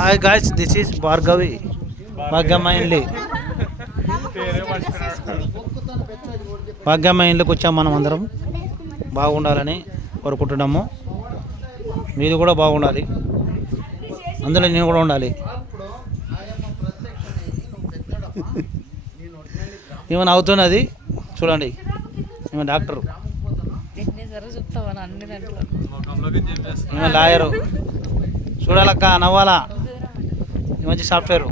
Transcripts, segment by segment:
Hi guys, this is Bhargavi Bhagyamma ఇంట్లోకి వచ్చాము. మనం అందరం బాగుండాలని కోరుకుంటున్నాము. మీది కూడా బాగుండాలి, అందులో నేను కూడా ఉండాలి. ఏమైనా అవుతున్నది చూడండి, ఈమె డాక్టరు, ఈమె లాయరు. చూడాలక్క, నవ్వాలా. ఈ మంచి సాఫ్ట్వేర్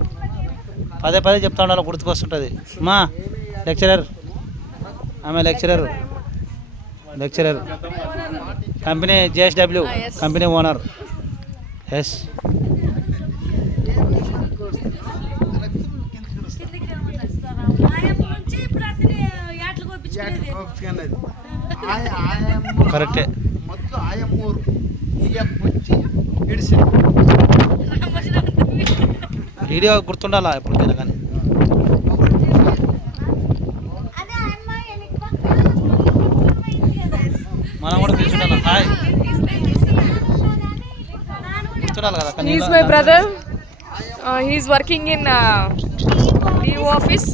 పదే పదే చెప్తా ఉండాలి, గుర్తుకొస్తుంటుంది. మా లెక్చరర్, ఆమె lecturer company JSW company owner. Yes, కరెక్టే. వీడియో గుర్తుండాలా ఎప్పటికైనా కానీ. మనం కూడా తీసుకుంటాం. హాయ్, గుర్తుండాలి కదా. He's my brother. He's working in DO office.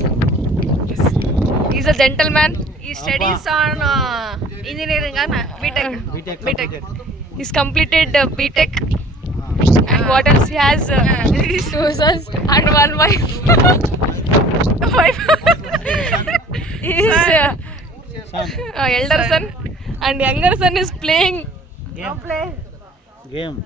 He's a gentleman. He studies on engineering and BTech. He's completed BTech. And what else he has? 2 sons and 1 wife. His elder son and younger son is playing game.